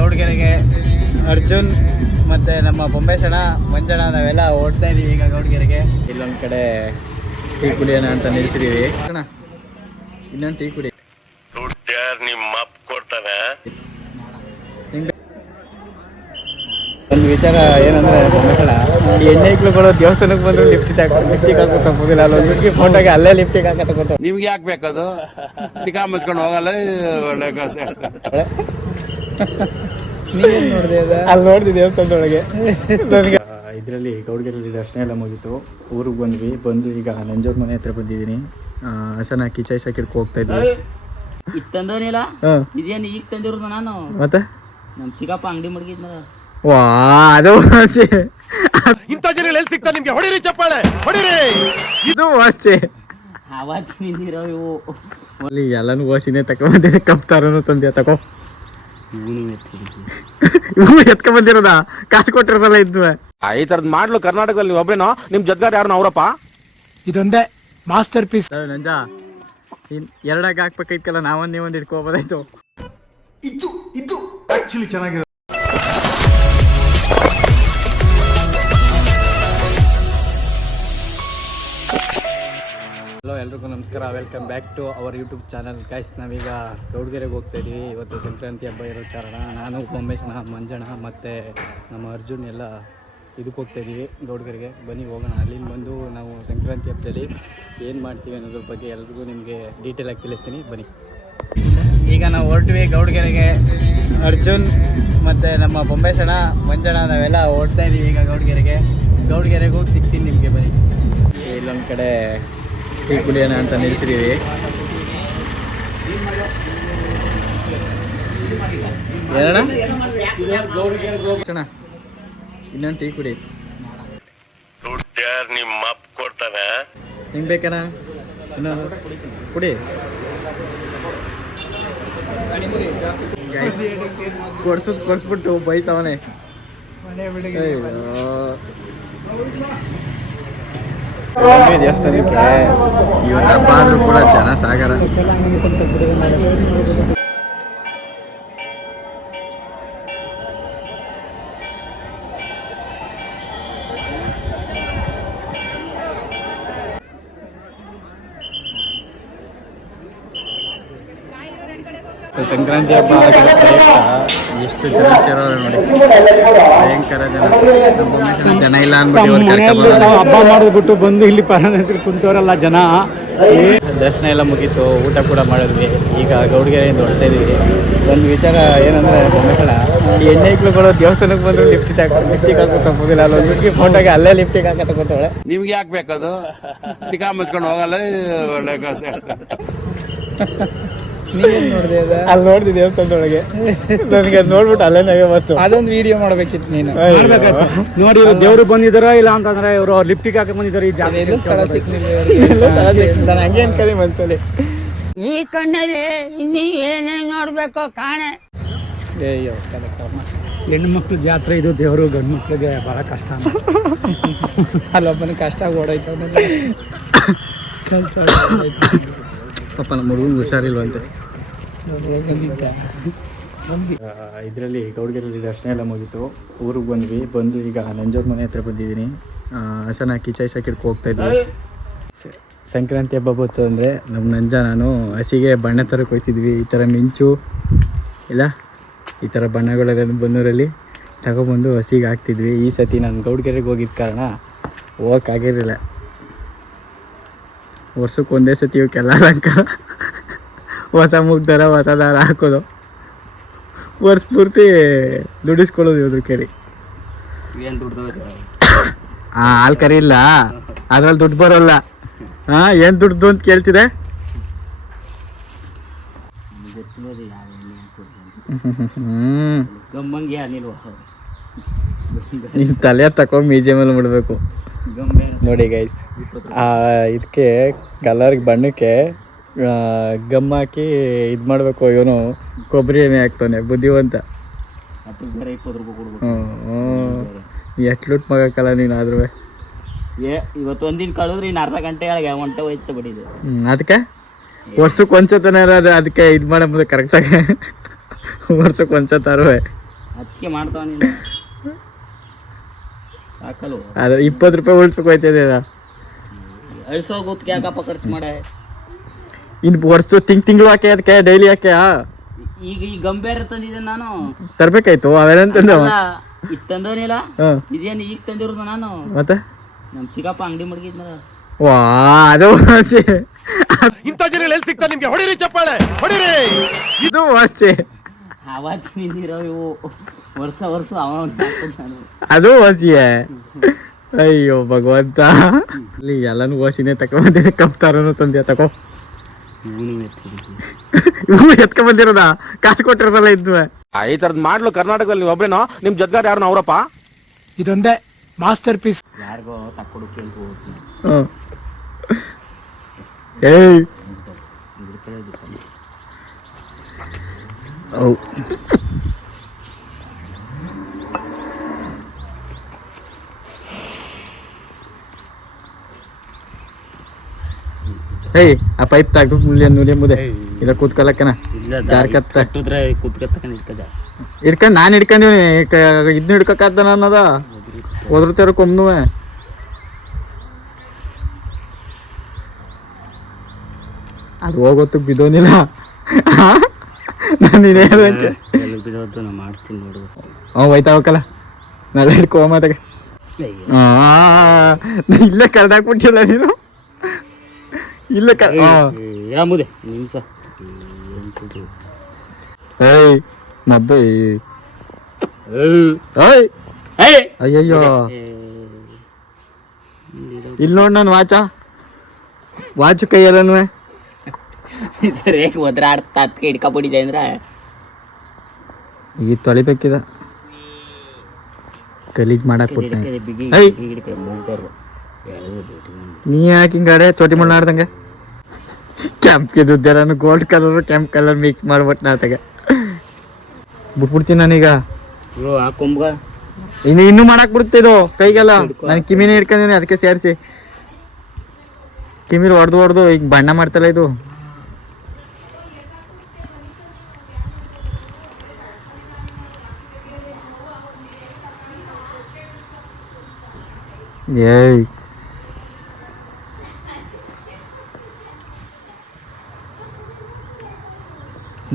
ಗೌಡ್ಗೆರೆಗೆ. ಅರ್ಜುನ್ ಮತ್ತು ನಮ್ಮ ಬೊಂಬೇಶಣ ಮಂಜಣ್ಣ ನಾವೆಲ್ಲ ಓಡ್ತಾ ಇದೀವಿ ಈಗ ಗೌಡ್ಗೆರೆಗೆ. ಇಲ್ಲೊಂದು ಕಡೆ ಟೀ ಕುಡಿಯೋಣ ಅಂತ ನಿಲ್ಸಿದೀವಿ. ಇನ್ನೊಂದು ಟೀ ಕುಡಿ. ಒಂದು ವಿಚಾರ ಏನಂದ್ರೆ ಬೊಂಬೇಶಣ, ಈ ಹೆಣ್ಣೈಕ್ಳುಗಳು ದೇವಸ್ಥಾನಕ್ಕೆ ಬಂದ್ರು ಲಿಫ್ಟಿಗೆ ಹಾಕೋ ತಪ್ಪೋದಿಲ್ಲ. ಅಲ್ಲೊಂದು ಹುಡುಗಿ ಫೋಟೋಗೆ ಅಲ್ಲೇ ಲಿಫ್ಟಿಗೆ ಹಾಕೋ ತಗೋತ. ನಿಮ್ಗೆ ಯಾಕೆ ಬೇಕದು? ತಿಕಾ ಮುಚ್ಕೊಂಡು ಹೋಗಲ್ಲ. ನೀವೇನು ನೋಡಿದೆ? ಅಲ್ಲಿ ನೋಡಿದೆ ದೇವಸ್ಥಾನದೊಳಗೆ. ನನಗೆ ಇದರಲ್ಲಿ ಗೌಡ್ಗೆರೆಯಲ್ಲಿ ದರ್ಶನ ಎಲ್ಲ ಮುಗೀತು. ಊರಿಗೆ ಬಂದು ಈಗ ನಂಜೋರ್ ಮನೆ ಹತ್ರ ಬಂದಿದ್ದೀನಿ. ಹಸನ ಹಾಕಿ ಚೈಸ್ ಹಾಕಿಡ್ಕೊ ಹೋಗ್ತಾ ಇದ್ವಿ. ಇತ್ತಂದವನಿಲ್ಲ ಇದೇನು ಈಗ ತಂದಿರೋದು ನಾನು. ಮತ್ತೆ ನಮ್ಮ ಚಿಕ್ಕಪ್ಪ ಅಂಗಡಿ ಮಡಗಿದ್ನ. ವಾ, ಅದು ವಾಸೆ. ಇಂಥ ಜನ ಎಲ್ಲಿ ಸಿಗ್ತಾ ನಿಮ್ಗೆ? ಹೊಡಿರಿ ಚಪ್ಪಾಳೆ, ಹೊಡಿರಿ. ಇದು ವಾಸೆ. ಅವತ್ತು ನಿಂದಿರೋ ಇವು ಅಲ್ಲಿ ಎಲ್ಲನೂ ವಾಸಿನೇ ತಗೊಂಬಂದಿನಿ. ಕಪ್ತಾರನು ತಂದೆ ತಗೋ. ಇವು ಎತ್ಕೊಂಡ್ ಬಂದಿರೋದ? ಕಾಸು ಕೊಟ್ಟಿರೋದಲ್ಲ ಇದ್ವು. ಈ ತರದ್ ಮಾಡ್ಲು ಕರ್ನಾಟಕದಲ್ಲಿ ಒಬ್ರೇನೋ? ನಿಮ್ ಜೊತೆಗಾರ ಯಾರು ಅವರಪ್ಪ? ಇದೊಂದೇ ಮಾಸ್ಟರ್ ಪೀಸ್. ನಂಜ ಎರಡಾಗ ಹಾಕ್ಬೇಕೈತಲ್ಲ, ನಾವೊಂದೇ ಒಂದು ಇಟ್ಕೋಬೋದಾಯ್ತು. ಇದು ಆಕ್ಚುಲಿ ಚೆನ್ನಾಗಿರೋ. ಹಲೋ, ಎಲ್ರಿಗೂ ನಮಸ್ಕಾರ. Welcome back to our YouTube channel. Guys, ನಾವೀಗ ಗೌಡ್ಗೆರೆಗೆ ಹೋಗ್ತಾ ಇದ್ದೀವಿ. ಇವತ್ತು ಸಂಕ್ರಾಂತಿ ಹಬ್ಬ ಇರೋ ಕಾರಣ ನಾನು, ಬೊಂಬೇಶಣ, ಮಂಜಣ್ಣ ಮತ್ತು ನಮ್ಮ ಅರ್ಜುನ್ ಎಲ್ಲ ಇದಕ್ಕೆ ಹೋಗ್ತಾ ಇದ್ದೀವಿ ಗೌಡ್ಗೆರೆಗೆ. ಬನ್ನಿ ಹೋಗೋಣ. ಅಲ್ಲಿಂದ ಬಂದು ನಾವು ಸಂಕ್ರಾಂತಿ ಹಬ್ಬದಲ್ಲಿ ಏನು ಮಾಡ್ತೀವಿ ಅನ್ನೋದ್ರ ಬಗ್ಗೆ ಎಲ್ರಿಗೂ ನಿಮಗೆ ಡೀಟೇಲಾಗಿ ತಿಳಿಸ್ತೀನಿ. ಬನ್ನಿ. ಈಗ ನಾವು ಹೊರಟ್ವಿ ಗೌಡ್ಗೆರೆಗೆ. ಅರ್ಜುನ್ ಮತ್ತು ನಮ್ಮ ಬೊಂಬೇಶಣ ಮಂಜಣ್ಣ ನಾವೆಲ್ಲ ಓಡ್ತಾ ಇದ್ದೀವಿ ಈಗ ಗೌಡ್ಗೆರೆಗೆ ಹೋಗಿ ಸಿಗ್ತೀನಿ ನಿಮಗೆ. ಬನ್ನಿ. ಇಲ್ಲೊಂದು ಕಡೆ ಟೀ ಕುಡಿಯೋಣ ಅಂತ ನಿಲ್ಸಿದೀವಿ. ಏನಣ್ಣ? ಇನ್ನೊಂದು ಟೀ ಕುಡಿ. ನಿಂಗೆ ಬೇಕಣ್ಣ? ಇನ್ನೊಂದು ಕುಡಿ. ಕೊಡ್ಸ್ಬಿಟ್ಟು ಬೈತಾವನೆ. ದೇವಸ್ಥಾನಕ್ಕೆ ಇವತ್ತು ಹಬ್ಬ ಆದ್ರೂ ಕೂಡ ಜನ ಸಾಗರ. ಸಂಕ್ರಾಂತಿ ಹಬ್ಬ ಆಗಿರೋ ಪ್ರಯುಕ್ತ ಎಷ್ಟು ಜನ ಸೇರೋರು ನೋಡಿ, ಭಯಂಕರ ಜನ ಇಲ್ಲ ಅಂದ್ಬಿಟ್ಟು ಹಬ್ಬ ಮಾಡಿದ್ಬಿಟ್ಟು ಬಂದು ಇಲ್ಲಿ ಪರನಂತರ ಕುಂತವರೆಲ್ಲ ಜನ. ದರ್ಶನ ಎಲ್ಲ ಮುಗೀತು, ಊಟ ಕೂಡ ಮಾಡಿದ್ವಿ. ಈಗ ಗೌಡ್ಗೆರೆಯಿಂದ ಹೊರಡ್ತಾ ಇದೀವಿ. ಒಂದು ವಿಚಾರ ಏನಂದ್ರೆ ಬೊಂಬೇಶಣ, ಈ ಹೆಣ್ಣೈಕ್ಳುಗಳು ದೇವಸ್ಥಾನಕ್ಕೆ ಬಂದ್ರು ಲಿಫ್ಟಿಗೆ ಹಾಕೋ ತಪ್ಪೋದಿಲ್ಲ. ಅಲ್ಲೊಂದು ಹುಡುಗಿ ಫೋಟೋಗೆ ಅಲ್ಲೇ ಲಿಫ್ಟಿಗೆ ಹಾಕೋ ತಗೋತಾಳೆ. ನಿಮ್ಗೆ ಯಾಕೆ ಬೇಕದು? ತಿಕಾ ಮುಚ್ಕೊಂಡು ಹೋಗಲ್ಲ. ನೀವೇನು ನೋಡಿದೆ? ಅಲ್ಲಿ ನೋಡಿದೆ ದೇವಸ್ಥಾನದೊಳಗೆ. ನನಗೆ ಅದು ನೋಡ್ಬಿಟ್ಟು ಅಲ್ಲೇ ನಗೆ ಬಂತು. ಅದೊಂದು ವಿಡಿಯೋ ಮಾಡ್ಬೇಕಿತ್ತು ನೀನು. ನೋಡಿ, ದೇವ್ರು ಬಂದಿದಾರ ಇಲ್ಲ ಅಂತಂದ್ರೆ ಇವರು ಲಿಫ್ಟಿಗೆ ಹಾಕಿ ಬಂದಿದ್ದಾರೆ. ಈ ಜಾಗ ಸ್ಥಳ ಸಿಕ್ಕಿಲ್ಲ. ನಾನು ಹಂಗೆ ಅನ್ಕದೆ ಮನ್ಸಲ್ಲಿ. ಈ ಕಣ್ಣಲ್ಲಿ ಇನ್ನೀ ಏನೇನು ನೋಡ್ಬೇಕೋ ಕಾಣೆ. ಅಯ್ಯೋ, ಹೆಣ್ಣು ಮಕ್ಳು ಜಾತ್ರೆ ಇದು. ದೇವರು ಗಂಡು ಮಕ್ಳಿಗೆ ಬಹಳ ಕಷ್ಟ. ಅಲ್ಲೊಬ್ಬನ ಕಷ್ಟ ಓಡಾಯ್ತು. ಪಾಪ ನಮ್ಮ ಹುಡುಗಂಗೆ ಹುಷಾರಿಲ್ವಂತೆ. ಇದರಲ್ಲಿ ಗೌಡ್ಗೆರೆಯಲ್ಲಿ ದರ್ಶನ ಎಲ್ಲ ಮುಗೀತು. ಊರಿಗೆ ಬಂದು ಈಗ ನಂಜೋರ್ ಮನೆ ಹತ್ರ ಬಂದಿದ್ದೀನಿ. ಹಸನ ಹಾಕಿ ಚೈಸ್ ಹಾಕಿಡ್ಕೊ ಹೋಗ್ತಾ ಇದ್ವಿ. ಸಂಕ್ರಾಂತಿ ಹಬ್ಬ ಬಂತು ಅಂದರೆ ನಮ್ಮ ನಂಜ ನಾನು ಹಸಿಗೆ ಬಣ್ಣ ತರಕ್ಕೆ ಹೋಗ್ತಿದ್ವಿ. ಈ ಥರ ಮಿಂಚು ಇಲ್ಲ, ಈ ಥರ ಬಣ್ಣಗಳನ್ನು ಬನ್ನೂರಲ್ಲಿ ತಗೊಬಂದು ಹಸಿಗೆ ಹಾಕ್ತಿದ್ವಿ. ಈ ಸತಿ ನಾನು ಗೌಡ್ಗೆರೆಗೆ ಹೋಗಿದ್ದ ಕಾರಣ ಹೋಗೋಕ್ಕಾಗಿರಲಿಲ್ಲ. ವರ್ಷಕ್ಕೆ ಒಂದೇ ಸತಿ ಇವಕ್ಕೆಲ್ಲ ಅಲಂಕಾರ, ಹೊಸ ಮುಗ್ದಾರ, ಹೊಸ ದಾರ ಹಾಕೋದು, ವರ್ಷ ಪೂರ್ತಿ ದುಡಿಸ್ಕೊಳ್ಳೋದು ಇವ್ರ ಕರಿ. ಹಾಲು ಕರಿ ಇಲ್ಲ, ಅದ್ರಲ್ಲಿ ದುಡ್ಡು ಬರೋಲ್ಲ. ಏನು ದುಡ್ಡು ಅಂತ ಕೇಳ್ತಿದೆ. ನಿನ್ನ ತಲೆ ತಗೊಂಡು ಮ್ಯೂಸಿಯಮಲ್ಲಿ ಮಾಡಬೇಕು ನೋಡಿ ಗೈಸ್. ಇದಕ್ಕೆ ಕಲರ್ಗೆ ಬಣ್ಣಕ್ಕೆ ಗಮ್ ಹಾಕಿ ಇದು ಮಾಡಬೇಕು. ಇವನು ಕೊಬ್ಬರಿ ಎಣ್ಣೆ ಹಾಕ್ತಾನೆ, ಬುದ್ಧಿವಂತ. ಎಟ್ಲುಟ್ ಮಗಕ್ಕಲ್ಲ ನೀನು. ಆದ್ರೂ ಇವತ್ತು ಒಂದಿನ ಕಳೆದ್ರೆ ಇನ್ನು ಅರ್ಧ ಗಂಟೆ ಒಳಗೆ ಹೊಂಟೆ ಹೋಯ್ತು ಬಿಡಿದು. ಅದಕ್ಕೆ ವರ್ಷಕ್ಕೆ ಒಂದ್ಸತನ ಇರೋದು. ಅದಕ್ಕೆ ಇದು ಮಾಡಬೋದು ಕರೆಕ್ಟಾಗಿ. ವರ್ಷಕ್ಕೆ ಒಂದ್ಸತಾರು ಅದಕ್ಕೆ ಮಾಡ್ತಾವ ನೀನು ಸಾಕಲ್ವ ಅದ್ರ 20 ರೂಪಾಯಿ ಉಳ್ಸಕ್ ಹೋಯ್ತದೆ ಅಳಿಸೋ ಗೊತ್ತಿಗೆ ಯಾಕಪ್ಪ ಖರ್ಚು ಮಾಡೆ ಇನ್ನು ವರ್ಷ ತಿಂಗಳು ಹಾಕಿ ಅದಕ್ಕೆ ಡೈಲಿ ಹಾಕ್ಯಾ ಈಗ ಈ ಗಂಭೀರ ತಂದಿದ್ದೆ ನಾನು ತರ್ಬೇಕಾಯ್ತು ಅವೇನಂತಂದ ಇತ್ತಂದವನಿಲ್ಲ ಇದೇನು ಈಗ ತಂದಿರೋದು ನಾನು ಮತ್ತೆ ನಮ್ಮ ಚಿಕ್ಕಪ್ಪ ಅಂಗಡಿ ಮಡಗಿದ್ನಲ್ಲ ವಾ ಅದು ವಾಸಿ ಇಂಥ ಜನ ಎಲ್ಲಿ ಸಿಗ್ತಾರೆ ನಿಮ್ಗೆ? ಹೊಡಿರಿ ಚಪ್ಪಾಳೆ, ಹೊಡಿರಿ. ಇದು ವಾಸಿ ಅವತ್ತು ನಿಂದಿರೋ ಇವು ವರ್ಷ ಅವನ ನಾನು ಅದು ವಾಸಿಯೇ ಅಯ್ಯೋ ಭಗವಂತ ಇಲ್ಲಿ ಎಲ್ಲಾನು ವಾಸಿನೇ ತಕೊಂಡ್ಬಂದಿದೆ ಕಪ್ತಾರನು ತಂದೆ ತಕೋ ಇವು ಎತ್ಕೊಂಡ್ ಬಂದಿರೋದ ಕಾಸು ಕೊಟ್ಟಿರೋದಲ್ಲ ಇದ್ವು ಈ ತರದ್ ಮಾಡ್ಲು ಕರ್ನಾಟಕದಲ್ಲಿ ನೀವು ಒಬ್ರೇನೋ? ನಿಮ್ ಜದ್ಗಾರ್ ಯಾರು ಅವರಪ್ಪ? ಇದೊಂದೇ ಮಾಸ್ಟರ್ ಪೀಸ್. ಯಾರಿಗೋ ತಕ್ಕೊಡು ಕೇಳ್ಕೊ ಏಯ್ ಏಯ್ ಆ ಪೈಪ್ ತಾಗ್ದು ನುಲಿ ಮುದೆ ಇಲ್ಲ ಕೂತ್ಕೊಳಕ್ಕನ ಜಾರ್ಕತ್ತ ಕಟ್ಟಿದ್ರೆ ಕೂತ್ಕತ್ತಕಂಡು ಇಟ್ಕದ ಹಿಡ್ಕೊಂಡ್ ನಾನು ಹಿಡ್ಕೊಂಡಿವ್ನಿ ಇದನ್ನ ಹಿಡ್ಕೊಕ್ಕಾದ ಅನ್ನೋದ ಒದ್ರತಾರ ಕೊಮ್ನುವೆ ಅದು ಹೋಗೊತ್ತು ಬಿದೋನಿಲ್ಲ ನಾನು ನೀನು ಹೇಳುವಂತೆ ಬಿದ್ದೋದು ನಾ ಮಾಡ್ತೀನಿ ನೋಡು ಹೋಯ್ತಾ ಹೋಗಲ್ಲ ನಾಳೆ ಹಿಡ್ಕೊ ಮಾತಾಗ ಇಲ್ಲೇ ಕಳ್ದಾಕ್ಬಿಟ್ಟಿಲ್ಲ ನೀನು ಇಲ್ಲ ಮುದೆ ನಿಮಿಷ ಏಯ್ ಮಬ್ಬ ಅಯ್ಯಯ್ಯೋ ಇಲ್ಲಿ ನೋಡ್ ನಾನು ವಾಚ್ ಕೈಯಲ್ಲನು ಸರಿ ಒದ್ರಾಡ್ತಾ ಅದಕ್ಕೆ ಹಿಡ್ಕೊಬಿಟ್ಟಿದೆ ಅಂದ್ರೆ ಈಗ ತೊಳಿಬೇಕಿದ ಗಲೀಜ್ ಮಾಡಕ್ ಬಿಗಿ ನೀ ಯಾಕೆ ಹಿಂಗಾಡೆ ಚೋಟಿ ಮಣ್ಣು ಆಡ್ದಂಗೆ ಕೆಂಪ್ಗೆ ದುಡ್ಡೆಲ್ಲ ಗೋಲ್ಡ್ ಕಲರ್ ಕೆಂಪ್ ಕಲರ್ ಮಿಕ್ಸ್ ಮಾಡ್ಬಿಟ್ಟು ನಾತಾಗ ಬಿಟ್ಬಿಡ್ತೀನಿ ನಾನೀಗ ಹಾಕೊಂಬ ಇನ್ನೂ ಮಾಡಕ್ ಬಿಡುತ್ತಿದ್ದು ಕೈಗೆಲ್ಲ ನಾನು ಕಿಮಿನೇ ಹಿಡ್ಕೊಂಡಿನಿ ಅದಕ್ಕೆ ಸೇರಿಸಿ ಕಿಮಿರ್ ಹೊಡೆದು ಈಗ ಬಣ್ಣ ಮಾಡ್ತಲ್ಲ ಇದು ಏಯ್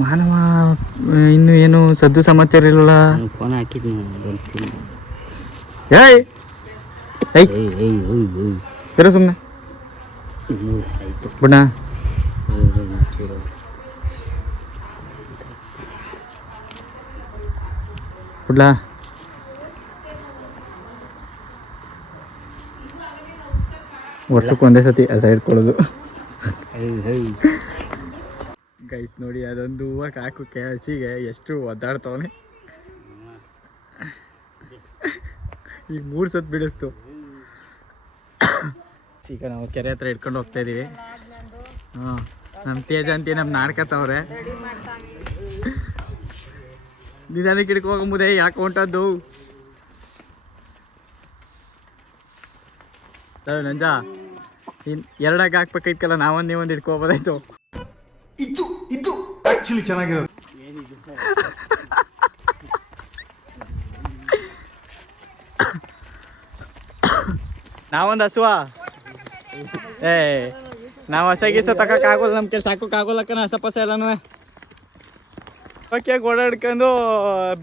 ಮಾನವ ಇನ್ನು ಏನು ಸದ್ದು ಸಮಾಚಾರ ಇಲ್ಲಲ್ಲ ಫೋನ್ ಹಾಕಿದ್ನಿ ಬರ್ತೀನಿ ಏಯ್ ಏಯ್ ಇರೋ ಸುಮ್ಮನೆ ಆಯ್ತು ಬುಣ್ಣ ಬಿಡ್ಲಾ ವರ್ಷಕ್ಕೆ ಒಂದೇ ಸತಿ ಆ ಸೈಡ್ ಕೊಡೋದು ಗೈಸ್ ನೋಡಿ ಅದೊಂದು ಹೂವು ಹಾಕೋಕೆ ಹಸಿಗೆ ಎಷ್ಟು ಒದ್ದಾಡ್ತವನೆ ಈಗ 3 ಸತ್ ಬಿಡಿಸ್ತು ಈಗ ನಾವು ಕೆರೆ ಹತ್ರ ಇಟ್ಕೊಂಡು ಹೋಗ್ತಾ ಇದೀವಿ ನಮ್ಮ ತೇಜ ಅಂತ ನಮ್ಮ ನಾಡ್ಕತ್ತವ್ರೆ ನಿಧಾನಕ್ಕೆ ಹಿಡ್ಕೊ ಹೋಗಂಬುದೇ ಯಾಕೆ ಹೊಂಟದ್ದು ನಂಜ ಎರಡಾಗ ಹಾಕ್ಬೇಕೈತಲ್ಲ ನಾವೊಂದು ನೀವೊಂದು ಹಿಡ್ಕೋಬೋದಾಯ್ತು ಇದು ಆಕ್ಚುಲಿ ಚೆನ್ನಾಗಿರೋದು. ನಾವೊಂದು ಹಸುವ ನಾವು ಹಸ ಗೀಸ ತಗೋಕ್ಕಾಗೋಲ್ಲ ನಮ್ಮ ಕೆಲಸ ಹಾಕೋಕ್ಕಾಗೋಲ್ಲಕ್ಕನ ಹಸ ಪಸ ಎಲ್ಲನೂ ಓಕೆ ಓಡಾಡ್ಕೊಂಡು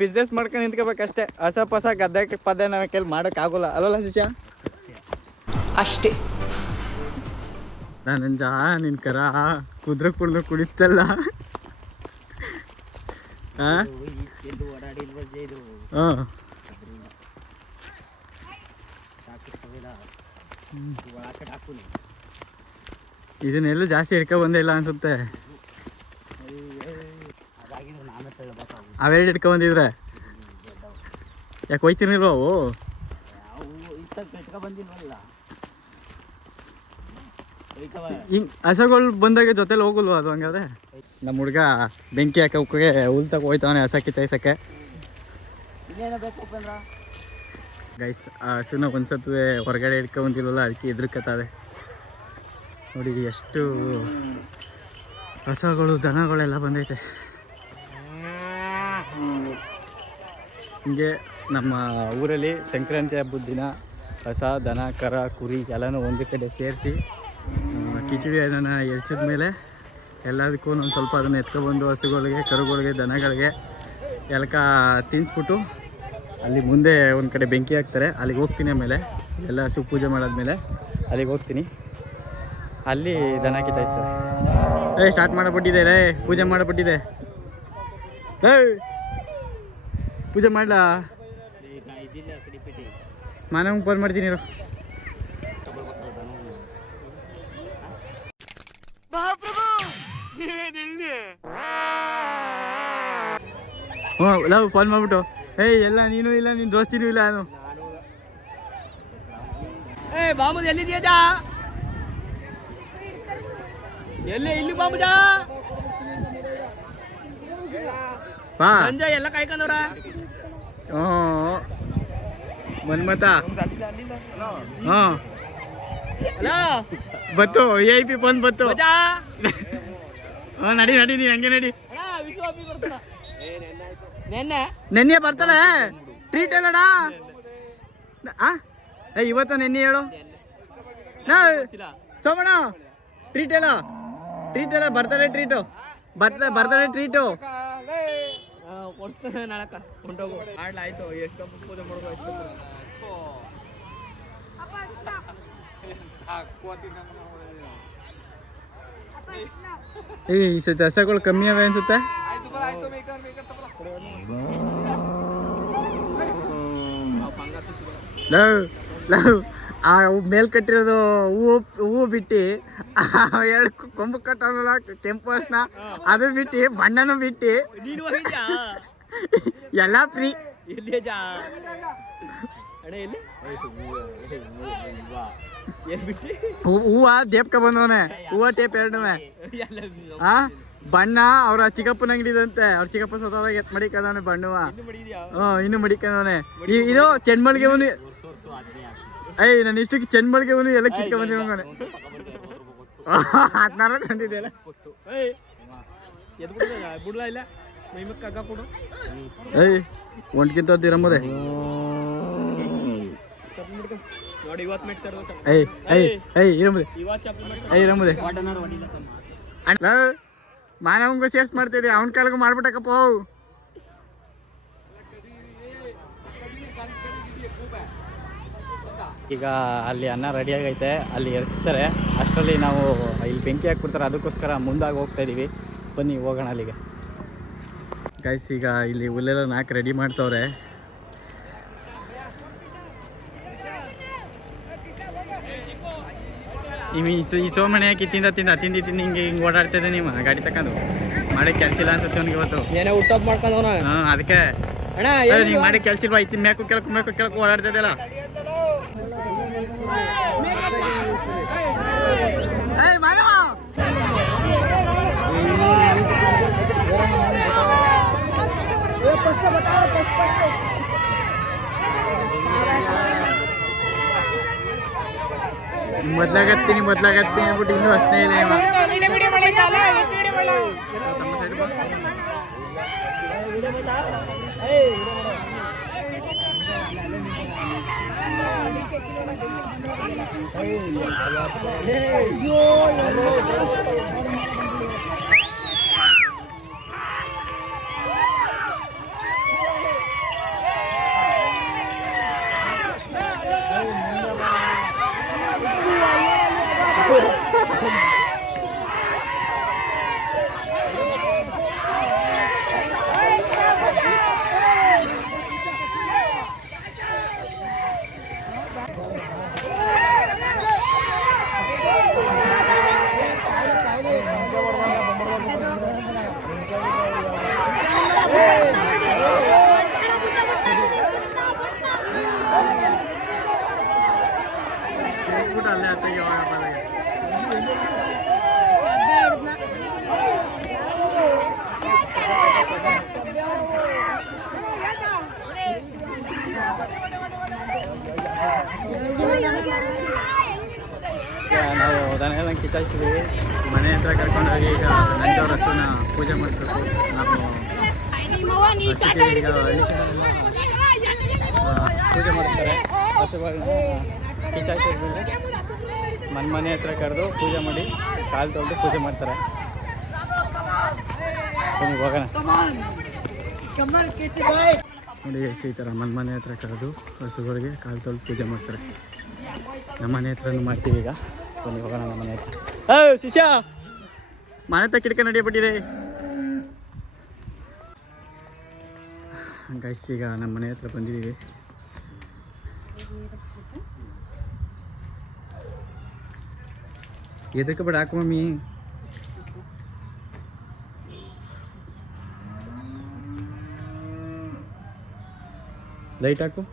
ಬಿಸ್ನೆಸ್ ಮಾಡ್ಕೊಂಡು ನಿಂತ್ಕೋಬೇಕಷ್ಟೇ ಹಸ ಪಸ ಗದ್ದೆ ಪದ್ದೆ ನಾವು ಕೈಲಿ ಮಾಡೋಕ್ಕಾಗೋಲ್ಲ ಅಲ್ಲಲ್ಲ ಶಿಷ್ಯ ಅಷ್ಟೇ. ನಾನಂಜ ನಿನ್ ಕರ ಕುದುರೆ ಕುಡಿತಲ್ಲ ಇದನ್ನೆಲ್ಲೂ ಜಾಸ್ತಿ ಹಿಡ್ಕೊ ಬಂದೇ ಇಲ್ಲ ಅನ್ಸುತ್ತೆ ಅವೆರಡು ಹಿಡ್ಕೊ ಬಂದಿದ್ರೆ ಯಾಕೆ ಹೋಯ್ತಿರ್ಲಿಲ್ವ ಅವು ಹಿಂಗ್ ಹಸಗಳು ಬಂದಾಗ ಜೊತೆಲಿ ಹೋಗಲ್ವ ಅದು ಹಂಗಾದ್ರೆ ನಮ್ಮ ಹುಡುಗ ಬೆಂಕಿ ಹಾಕೋಕೆ ಹುಲ್ ತಗೋ ಹೋಯ್ತವನೆ ಹಸಕ್ಕೆ ಚಾಯ್ಸಕ್ಕೆ ಗೈಸ್ ಹಸುನ ಒಂದ್ಸತ್ವೆ ಹೊರಗಡೆ ಹಿಡ್ಕೊಂಬಂದಿಲ್ವಲ್ಲ ಅದಕ್ಕೆ ಎದ್ರಕತ್ತದೆ ನೋಡಿ ಎಷ್ಟು ಹಸಗಳು ದನಗಳೆಲ್ಲ ಬಂದೈತೆ ಹಿಂಗೆ ನಮ್ಮ ಊರಲ್ಲಿ ಸಂಕ್ರಾಂತಿ ಹಬ್ಬದ ದಿನ ಹೊಸ ದನ ಕರ ಕುರಿ ಎಲ್ಲನೂ ಒಂದು ಕಡೆ ಸೇರಿಸಿ ಕಿಚಡಿ ಅದನ್ನು ಎರ್ಚಿದ ಮೇಲೆ ಎಲ್ಲದಕ್ಕೂ ಒಂದು ಸ್ವಲ್ಪ ಅದನ್ನು ಎತ್ಕೊಬಂದು ಹಸುಗಳಿಗೆ ಕರುಗಳಿಗೆ ದನಗಳಿಗೆ ಎಲ್ಕ ತಿನ್ನಿಸ್ಬಿಟ್ಟು ಅಲ್ಲಿ ಮುಂದೆ ಒಂದು ಕಡೆ ಬೆಂಕಿ ಹಾಕ್ತಾರೆ. ಅಲ್ಲಿಗೆ ಹೋಗ್ತೀನಿ. ಆಮೇಲೆ ಎಲ್ಲ ಹಸು ಪೂಜೆ ಮಾಡಾದ್ಮೇಲೆ ಅಲ್ಲಿಗೆ ಹೋಗ್ತೀನಿ. ಅಲ್ಲಿ ದನ ಕಿಚಾಯಿಸ್ತಾರೆ. ಸ್ಟಾರ್ಟ್ ಮಾಡಬಿಟ್ಟಿದೆ ರೇ, ಪೂಜೆ ಮಾಡಬಿಟ್ಟಿದೆ. ಪೂಜೆ ಮಾಡಲಾ? ಮಾನವಂಗೆ ಫೋನ್ ಮಾಡ್ತೀನಿ ಇರು. ಹ್ಞೂ ಲವ್ ಫೋನ್ ಮಾಡ್ಬಿಟ್ಟು ಎಲ್ಲ ನೀನು ಇಲ್ಲ ನಿನ್ನ ದೋಸ್ತಿನೂ ಇಲ್ಲ ನಾನು. ಬಾಬುದು ಎಲ್ಲಿದೆಯಾ? ಎಲ್ಲೇ ಇಲ್ಲಿ ಬಾಬುಜಾ ಬಾ ಸಂಜೆ ಎಲ್ಲ ಕಾಯ್ಕೊಂಡವ್ರ. ಹ್ಞೂ ಮನ್ಮತ ಹಾಂ ಬತ್ತು VIP ಫೋನ್ ಬತ್ತು. ಹಾಂ ನಡಿ ನೀನು ಹಂಗೆ ನಡಿ. ನೆನ್ನೆ ಬರ್ತಾಳೆ ಟ್ರೀಟ್ ಅಲ್ಲಡ. ಇವತ್ತು ನೆನ್ನೆ ಹೇಳು ಸೋಮಣ್ಣ. ಟ್ರೀಟ್ ಎಲ್ಲ ಬರ್ತಾರೆ. ಟ್ರೀಟು ಬರ್ತಾರೆ ಟ್ರೀಟು ಕೊಡ್ತಾನೆ. ನಾಳಕ ಹೊಂಟೋಗು ಆಯ್ತು. ಎಷ್ಟು ಪೂಜೆ ಮಾಡ್ಬೇಕು. ಈ ಸತಿ ಹಸಗಳು ಕಮ್ಮಿ ಅವೆ ಅನ್ಸುತ್ತೆ. ಆ ಮೇಲ್ ಕಟ್ಟಿರೋದು ಹೂವು ಬಿಟ್ಟು ಎರಡು ಕೊಂಬು ಕಟ್ಟೋಲ್ಲ ಕೆಂಪು ಅರ್ಶನ ಅದು ಬಿಟ್ಟು ಬಣ್ಣನೂ ಬಿಟ್ಟು ಎಲ್ಲ ಫ್ರೀ. ಹೂವ ದೇಪ್ಕ ಬಂದವನೆ. ಹೂವ ಟೇಪ್ ಎರಡು ಬಣ್ಣ ಅವ್ರ ಚಿಕ್ಕಪ್ಪನ ಅಂಗಡಿದಂತೆ. ಅವ್ರ ಚಿಕ್ಕಪ್ಪ ಸೋತಾಗ ಎತ್ ಮಡಿಕದವನೆ ಬಣ್ಣವ. ಇನ್ನು ಮಡಿಕದವನೆ. ಇದು ಚೆನ್ಮಲ್ಗೆ ಅವನು ನಾನು ಇಷ್ಟಕ್ಕೆ ಚೆನ್ಮಲ್ಗೆ ಅವನು ಎಲ್ಲ ಕಿತ್ಕೊಂಡ್ ಬಂದಿವನೆ. 14 ತಂದಿದ್ದೆಲ್ಲ ಒಂಟ್ಕಿಂತ ಇರಮ್ಮದೆ. ಇರಮ್ಮದೆ ಮಾನವಂಗೂ ಸೇರ್ಸ್ ಮಾಡ್ತಿದ್ದೆ. ಅವನ ಕಾಲಗೂ ಮಾಡ್ಬಿಟ್ಟಕ್ಕಪ್ಪ. ಈಗ ಅಲ್ಲಿ ಅನ್ನ ರೆಡಿ ಆಗೈತೆ, ಅಲ್ಲಿ ಎರ್ಚ್ತಾರೆ. ಅಷ್ಟರಲ್ಲಿ ನಾವು ಇಲ್ಲಿ ಬೆಂಕಿ ಹಾಕ್ಬಿಡ್ತಾರೆ. ಅದಕ್ಕೋಸ್ಕರ ಮುಂದಾಗಿ ಹೋಗ್ತಾ ಇದೀವಿ. ಬನ್ನಿ ಹೋಗೋಣ ಅಲ್ಲಿಗೆ. ಗೈಸ್ ಈಗ ಇಲ್ಲಿ ಹುಲ್ಲೆಲ್ಲ ನಾಲ್ಕು ರೆಡಿ ಮಾಡ್ತವ್ರೆ. ಈ ಸೋಮಣ್ಣ ತಿಂದ ಹಿಂಗೆ ಓಡಾಡ್ತಿದ್ದೆ. ನೀವು ಗಾಡಿ ತಕೊಂಡು ಮಾಡಿ ಕೆಲ್ಸ ಇಲ್ಲ ಅನ್ಸುತ್ತೆ ಅವ್ನಿಗೆ ಇವತ್ತು. ಏನೋ ಊಟಪ್ ಮಾಡ್ಕೊಂಡವನ. ಅದಕ್ಕೆ ನೀವು ಮಾಡಿ ಕೆಲ್ಸ ಇಲ್ವಾ? ಇತ್ತಿನ ಮೇಕು ಕೆಳಕು ಓಡಾಡ್ತಿದ್ದೆಲ್ಲ. ಮೊದ್ಲಾಗತ್ತೀನಿ ಅಂದ್ಬಿಟ್ಟು ಇನ್ನೂ ಅಷ್ಟೇ ಇಲ್ಲ. ಅಲ್ಲೇ ಅತ್ತೆಗೆ ನಾವು ದನೆಲ್ಲ ಕಿತ್ತಾಯಿಸಿದ್ವಿ. ಮನೆ ಹತ್ರ ಕರ್ಕೊಂಡೋಗಿ ಈಗ ನಂಜವ್ರ ಹಸುನ ಪೂಜೆ ಮಾಡಿಸ್ಬೇಕು. ನಾವು ಈಗ ಹಸುಗಳನ್ನ ಕಿಚ್ಚಾಕ್ತಿದ್ಮೇಲೆ ಮನೆ ಹತ್ರ ಕರೆದು ಪೂಜೆ ಮಾಡಿ ಕಾಲು ತೊಳೆದು ಪೂಜೆ ಮಾಡ್ತಾರೆ. ಬನ್ನಿ ಹೋಗೋಣ. ನೋಡಿ ಈ ಥರ ಮನೆ ಹತ್ರ ಕರೆದು ಹಸುಗಳಿಗೆ ಕಾಲು ತೊಳೆದು ಪೂಜೆ ಮಾಡ್ತಾರೆ. ನಮ್ಮ ಮನೆ ಹತ್ರನೂ ಮಾಡ್ತೀವಿ ಈಗ. ಬನ್ನಿ ಹೋಗೋಣ ನಮ್ಮ ಮನೆ ಹತ್ರ. ಶಿಷ್ಯ ಮನೆ ಹತ್ರ ಕಿಟಕಿ ನಡೆಯಬಿಟ್ಟಿದೆ ಗೈಸ್. ಈಗ ನಮ್ಮ ಮನೆ ಹತ್ರ ಬಂದಿದ್ದೀವಿ. ಎದಕ್ಕೆ ಬೇಡ ಹಾಕು ಮಮ್ಮಿ. ಲೈಟ್ ಹಾಕು.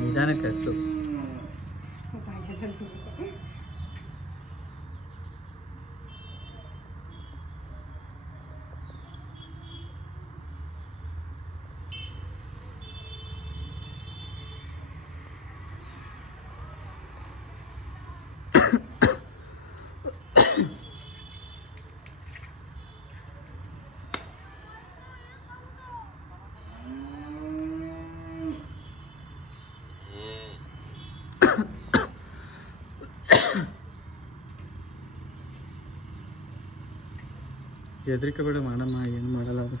ನಿಧಾನಕ್ಕೆ ಹಸು. ಹೆದರಿಕೆ ಬೇಡ ಮಾಡಮ್ಮ, ಏನು ಮಾಡಲ್ಲ ಅದು.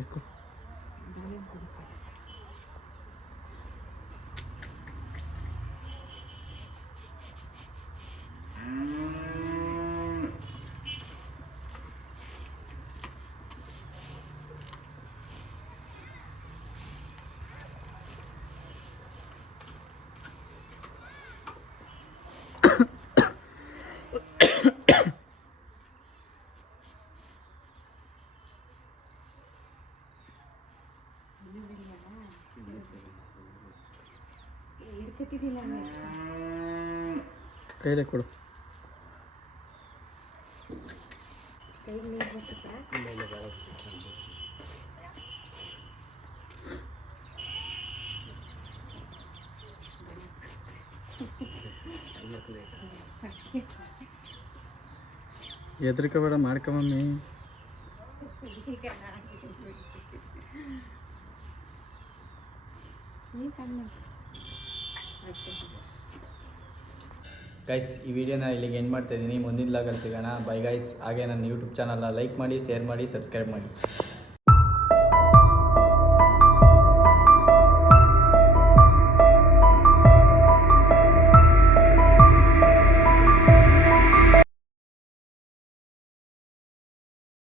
Ecco. ಕೈಲೇ ಕೊಡು. ಹೆದರಿಕೆ ಬೇಡ, ಮಾಡ್ಕ ಮಮ್ಮಿ. ಗೈಸ್, ಈ ವಿಡಿಯೋನ ಇಲ್ಲಿಗೆ ಎಂಡ್ ಮಾಡ್ತಾಯಿದ್ದೀನಿ. ಮುಂದಿನ ಲಾಗಲ್ಲಿ ಸಿಗೋಣ. Bye guys. ಹಾಗೆ ನನ್ನ ಯೂಟ್ಯೂಬ್ ಚಾನಲ್ನ ಲೈಕ್ ಮಾಡಿ, ಶೇರ್ ಮಾಡಿ, ಸಬ್ಸ್ಕ್ರೈಬ್ ಮಾಡಿ.